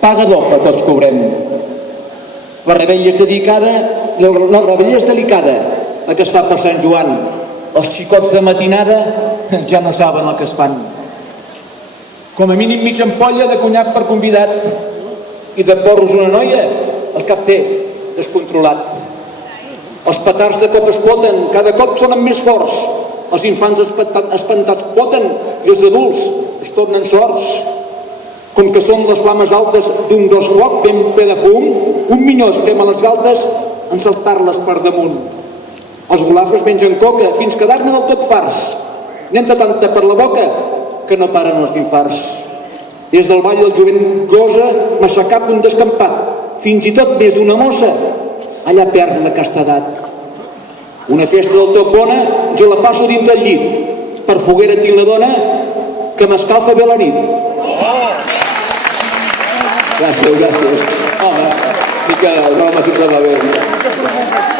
paga doble tots cobrem. La rebella és delicada, la que es fa per Sant Joan. Els xicots de matinada ja no saben el que es fan. Com a mínim mitja ampolla de conyac per convidat i de porros una noia, el cap té descontrolat. Els petards de cop exploten, cada cop sonen més forts. Els infants espantats poten i els adults es tornen sords. Com que són les flames altes d'un gros foc ben ple de fum, un minyó es crema les galtes en saltar-les per damunt. Els golafres mengen coca fins quedar-ne del tot farts. N'entra tanta per la boca que no paren els infarts. Des del ball el jovent gosa m'aixecar un descampat. Fins i tot més d'una mossa allà perd la castedat. Una festa del tot bona jo la passo dins del llit. Per foguera tinc la dona que m'escalfa bé la nit. Gràcies. Home, mica broma sempre va bé.